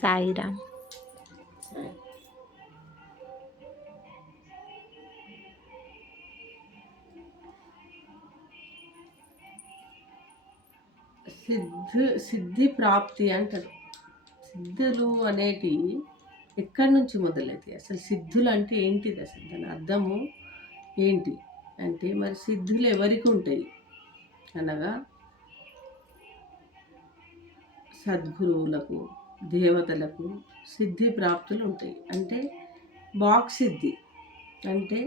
సాయిరామ్. సిద్ధి ప్రాప్తి అంటారు. సిద్ధులు అనేటివి ఎక్కడి నుంచి మొదలవుతాయి? అసలు సిద్ధులు అంటే ఏంటిది? అసలు దాని అర్థము ఏంటి అంటే, మరి సిద్ధులు ఎవరికి ఉంటాయి అనగా సద్గురువులకు, దేవతలకు సిద్ధి ప్రాప్తులు ఉంటాయి. అంటే వాక్ సిద్ధి అంటే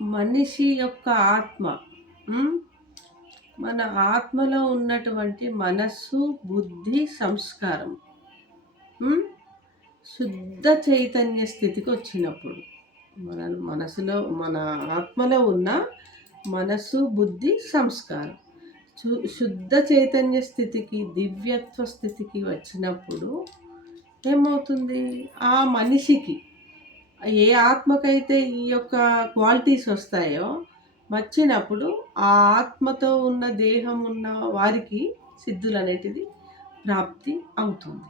మనిషి యొక్క ఆత్మ, మన ఆత్మలో ఉన్నటువంటి మనస్సు, బుద్ధి, సంస్కారం శుద్ధ చైతన్య స్థితికి వచ్చినప్పుడు, మన ఆత్మలో ఉన్న మనస్సు, బుద్ధి, సంస్కారం శుద్ధ చైతన్య స్థితికి, దివ్యత్వ స్థితికి వచ్చినప్పుడు ఏమవుతుంది? ఆ మనిషికి ఏ ఆత్మకైతే ఈ యొక్క క్వాలిటీస్ వస్తాయో వచ్చినప్పుడు ఆ ఆత్మతో ఉన్న దేహం ఉన్న వారికి సిద్ధులు అనేటిది ప్రాప్తి అవుతుంది.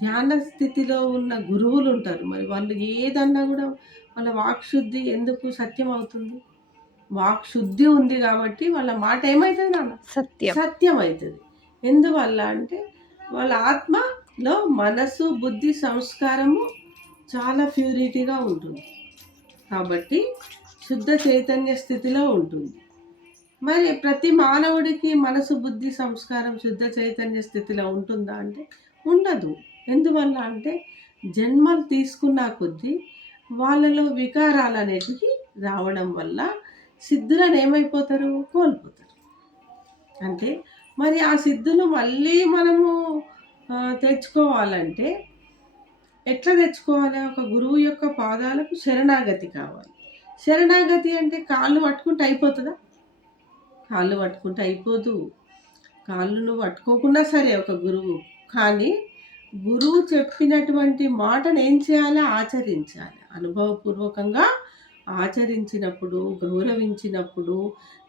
ధ్యాన స్థితిలో ఉన్న గురువులు ఉంటారు, మరి వాళ్ళు ఏదన్నా కూడా వాళ్ళ వాక్శుద్ధి ఎందుకు సత్యం అవుతుంది? వాక్శుద్ధి ఉంది కాబట్టి వాళ్ళ మాట ఏమవుతుంది నాన్న? సత్యం అవుతుంది. ఎందువల్ల అంటే వాళ్ళ ఆత్మలో మనసు, బుద్ధి, సంస్కారము చాలా ప్యూరిటీగా ఉంటుంది కాబట్టి శుద్ధ చైతన్య స్థితిలో ఉంటుంది. మరి ప్రతి మానవుడికి మనసు, బుద్ధి, సంస్కారం శుద్ధ చైతన్య స్థితిలో ఉంటుందా అంటే ఉండదు. ఎందువల్ల అంటే జన్మలు తీసుకున్న కొద్దీ వాళ్ళలో వికారాలు అనేటివి రావడం వల్ల సిద్ధులను ఏమైపోతారు? కోల్పోతారు. అంటే మరి ఆ సిద్ధులు మళ్ళీ మనము తెచ్చుకోవాలంటే ఎట్లా తెచ్చుకోవాలి? ఒక గురువు యొక్క పాదాలకు శరణాగతి కావాలి. శరణాగతి అంటే కాళ్ళు పట్టుకుంటే అయిపోతుందా? కాళ్ళు పట్టుకుంటే అయిపోదు. కాళ్ళు నువ్వు పట్టుకోకున్నా సరే ఒక గురువు, కానీ గురువు చెప్పినటువంటి మాటను ఏం చేయాలి? ఆచరించాలి. అనుభవపూర్వకంగా ఆచరించినప్పుడు, గౌరవించినప్పుడు,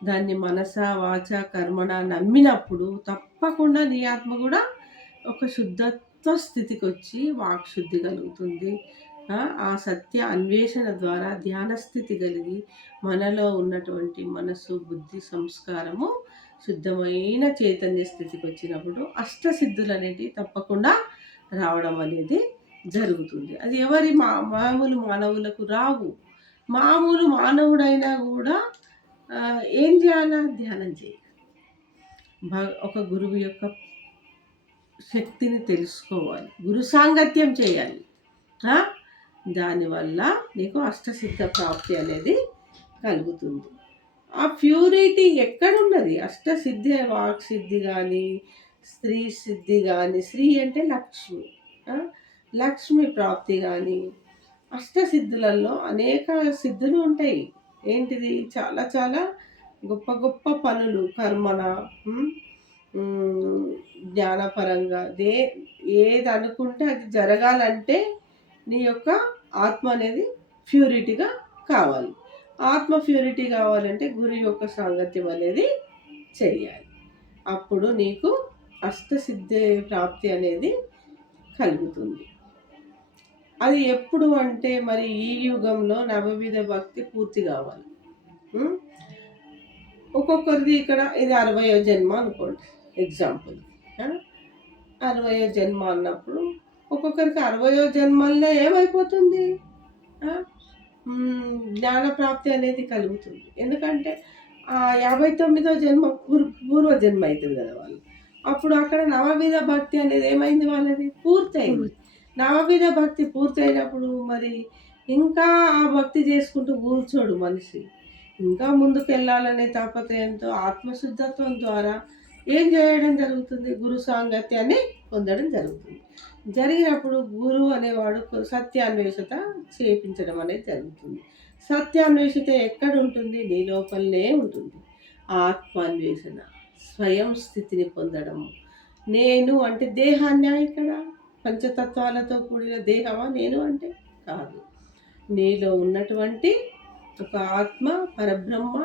దాన్ని మనస, వాచ, కర్మణ నమ్మినప్పుడు తప్పకుండా నీ ఆత్మ కూడా ఒక శుద్ధత్వ స్థితికి వచ్చి వాక్శుద్ధి కలుగుతుంది. ఆ సత్య అన్వేషణ ద్వారా ధ్యాన స్థితి కలిగి మనలో ఉన్నటువంటి మనసు, బుద్ధి, సంస్కారము శుద్ధమైన చైతన్య స్థితికి వచ్చినప్పుడు అష్టసిద్ధులు అనేటివి తప్పకుండా రావడం అనేది జరుగుతుంది. అది ఎవరి మామూలు మానవులకు రావు. మామూలు మానవుడైనా కూడా ఏం చేయాలా? ధ్యానం చేయాలి. ఒక గురువు యొక్క శక్తిని తెలుసుకోవాలి, గురు సాంగత్యం చేయాలి. దానివల్ల నీకు అష్టసిద్ధ ప్రాప్తి అనేది కలుగుతుంది. ఆ ప్యూరిటీ ఎక్కడున్నది? అష్టసిద్ధి, వాక్సిద్ధి కానీ, స్త్రీ సిద్ధి కానీ, స్త్రీ అంటే లక్ష్మి, లక్ష్మి ప్రాప్తి కానీ, అష్టసిద్ధులలో అనేక సిద్ధులు ఉంటాయి. ఏంటిది? చాలా చాలా గొప్ప గొప్ప పనులు, కర్మణ, జ్ఞానపరంగా ఏది అనుకుంటే అది జరగాలంటే నీ యొక్క ఆత్మ అనేది ప్యూరిటీగా కావాలి. ఆత్మ ప్యూరిటీ కావాలంటే గురు యొక్క సాంగత్యం అనేది చేయాలి. అప్పుడు నీకు అష్టసిద్ధి ప్రాప్తి అనేది కలుగుతుంది. అది ఎప్పుడు అంటే మరి ఈ యుగంలో నవవిధ భక్తి పూర్తి కావాలి. ఒక్కొక్కరిది ఇక్కడ ఇది 60వ జన్మ అనుకోండి, ఎగ్జాంపుల్ 60వ జన్మ అన్నప్పుడు ఒక్కొక్కరికి 60వ జన్మల్లో ఏమైపోతుంది? జ్ఞానప్రాప్తి అనేది కలుగుతుంది. ఎందుకంటే 59వ జన్మ పూర్వజన్మ అవుతుంది కదా వాళ్ళు. అప్పుడు అక్కడ నవవిధ భక్తి అనేది ఏమైంది? వాళ్ళది పూర్తయింది. నవవిధ భక్తి పూర్తయినప్పుడు మరి ఇంకా ఆ భక్తి చేసుకుంటూ కూర్చోడు మనిషి. ఇంకా ముందుకు వెళ్ళాలనే తాపత్రయంతో ఆత్మశుద్ధత్వం ద్వారా ఏం చేయడం జరుగుతుంది? గురు సాంగత్యాన్ని పొందడం జరుగుతుంది. జరిగినప్పుడు గురువు అనేవాడు సత్యాన్వేషత చేపించడం అనేది జరుగుతుంది. సత్యాన్వేషత ఎక్కడ ఉంటుంది? నీ లోపలనే ఉంటుంది. ఆత్మాన్వేషణ, స్వయం స్థితిని పొందడము. నేను అంటే దేహాన్ని, ఇక్కడ పంచతత్వాలతో కూడిన దేహమా నేను అంటే? కాదు. నీలో ఉన్నటువంటి ఒక ఆత్మ, పరబ్రహ్మ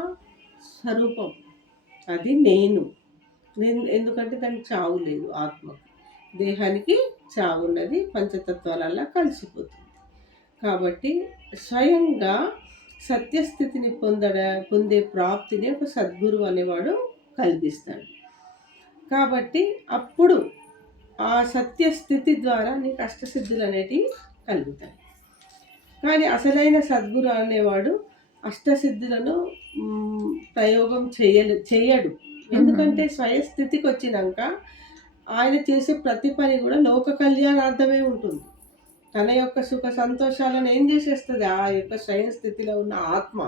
స్వరూపం, అది నేను. ఎందుకంటే దానికి చావు లేదు. ఆత్మకు, దేహానికి చావున్నది పంచతత్వాలల్లా కలిసిపోతుంది. కాబట్టి స్వయంగా సత్యస్థితిని పొందే ప్రాప్తిని ఒక సద్గురువు అనేవాడు కలిగిస్తాడు. కాబట్టి అప్పుడు ఆ సత్యస్థితి ద్వారా నీకు అష్టసిద్ధులు అనేటివి కలుగుతాయి. కానీ అసలైన సద్గురు అనేవాడు అష్టసిద్ధులను ప్రయోగం చెయ్యడు. ఎందుకంటే స్వయస్థితికి వచ్చినాక ఆయన చేసే ప్రతి పని కూడా లోక కళ్యాణార్థమే ఉంటుంది. తన యొక్క సుఖ సంతోషాలను ఏం చేసేస్తుంది ఆ యొక్క స్వయం స్థితిలో ఉన్న ఆత్మ,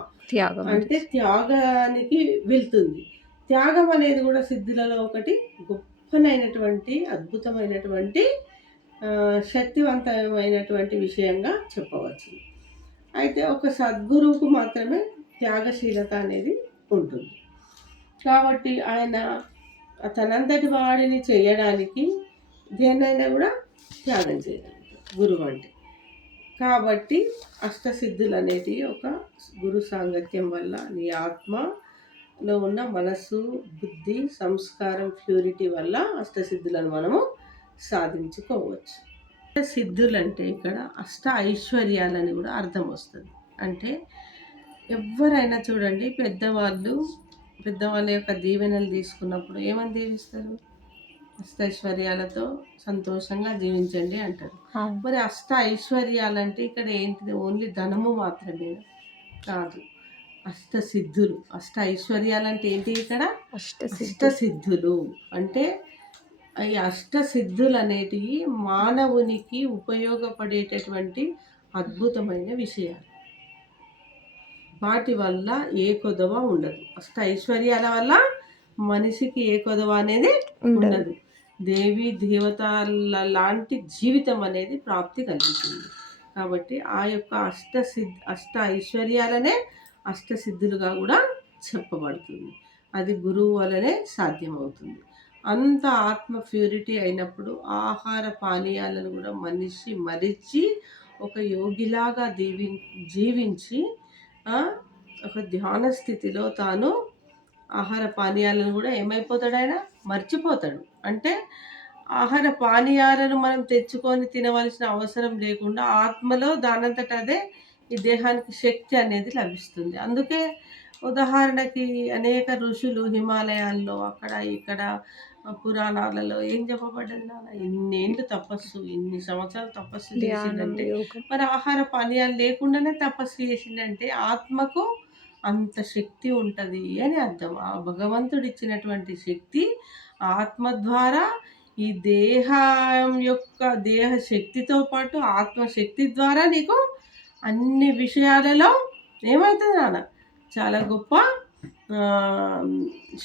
అంటే త్యాగానికి వెళ్తుంది. త్యాగం అనేది కూడా సిద్ధులలో ఒకటి గొప్పనైనటువంటి అద్భుతమైనటువంటి శక్తివంతమైనటువంటి విషయంగా చెప్పవచ్చు. అయితే ఒక సద్గురువుకు మాత్రమే త్యాగశీలత అనేది ఉంటుంది. కాబట్టి ఆయన తనంతటి వాడిని చేయడానికి దేన్నైనా కూడా త్యాగం చేయగలుగుతాడు గురువు అంటే. కాబట్టి అష్టసిద్ధులు అనేటివి ఒక గురు సాంగత్యం వల్ల నీ ఆత్మలో ఉన్న మనస్సు, బుద్ధి, సంస్కారం, ప్యూరిటీ వల్ల అష్టసిద్ధులను మనము సాధించుకోవచ్చు. సిద్ధులు అంటే ఇక్కడ అష్ట ఐశ్వర్యాలని కూడా అర్థం వస్తుంది. అంటే ఎవరైనా చూడండి, పెద్దవాళ్ళ యొక్క దీవెనలు తీసుకున్నప్పుడు ఏమని దీవిస్తారు? అష్టైశ్వర్యాలతో సంతోషంగా జీవించండి అంటారు. మరి అష్ట ఐశ్వర్యాలంటే ఇక్కడ ఏంటిది? ఓన్లీ ధనము మాత్రమే కాదు, అష్టసిద్ధులు. అష్ట ఐశ్వర్యాలంటే ఏంటి? ఇక్కడ అష్టసిద్ధులు అంటే ఈ అష్టసిద్ధులు అనేటివి మానవునికి ఉపయోగపడేటటువంటి అద్భుతమైన విషయాలు. వాటి వల్ల ఏ కొదవ ఉండదు. అష్ట ఐశ్వర్యాల వల్ల మనిషికి ఏ కొదవ అనేది ఉండదు. దేవి దేవతల లాంటి జీవితం అనేది ప్రాప్తి కలుగుతుంది. కాబట్టి ఆ యొక్క అష్ట ఐశ్వర్యాలనే అష్టసిద్ధులుగా కూడా చెప్పబడుతుంది. అది గురువు వలనే సాధ్యమవుతుంది. అంత ఆత్మ ప్యూరిటీ అయినప్పుడు ఆహార పానీయాలను కూడా మనిషి మరిచి ఒక యోగిలాగా జీవించి ఒక ధ్యాన స్థితిలో తాను ఆహార పానీయాలను కూడా ఏమైపోతాడు? ఆయన మర్చిపోతాడు. అంటే ఆహార పానీయాలను మనం తెచ్చుకొని తినవలసిన అవసరం లేకుండా ఆత్మలో దానంతట అదే ఈ దేహానికి శక్తి అనేది లభిస్తుంది. అందుకే ఉదాహరణకి అనేక ఋషులు హిమాలయాల్లో అక్కడ ఇక్కడ పురాణాలలో ఏం చెప్పబడ్డది? ఇన్నేళ్ళు తపస్సు, ఇన్ని సంవత్సరాలు తపస్సు చేసిందంటే మరి ఆహార పానీయాలు లేకుండానే తపస్సు చేసిందంటే ఆత్మకు అంత శక్తి ఉంటుంది అని అర్థం. ఆ భగవంతుడు ఇచ్చినటువంటి శక్తి ఆత్మ ద్వారా ఈ దేహం యొక్క దేహ శక్తితో పాటు ఆత్మశక్తి ద్వారా నీకు అన్ని విషయాలలో ఏమవుతుంది నాన్న? చాలా గొప్ప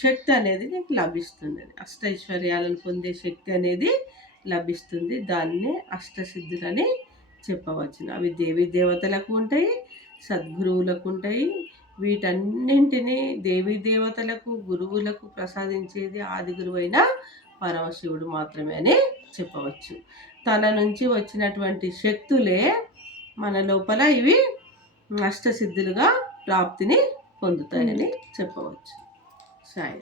శక్తి అనేది నీకు లభిస్తుంది. అష్టైశ్వర్యాలను పొందే శక్తి అనేది లభిస్తుంది. దాన్నే అష్టసిద్ధులని చెప్పవచ్చును. అవి దేవీ దేవతలకు ఉంటాయి, సద్గురువులకు ఉంటాయి. వీటన్నింటినీ దేవీ దేవతలకు, గురువులకు ప్రసాదించేది ఆది గురువైన పరమశివుడు మాత్రమే అని చెప్పవచ్చు. తన నుంచి వచ్చినటువంటి శక్తులే మన లోపల ఇవి అష్టసిద్ధులుగా ప్రాప్తిని పొందుతాయని చెప్పవచ్చు. సాయి.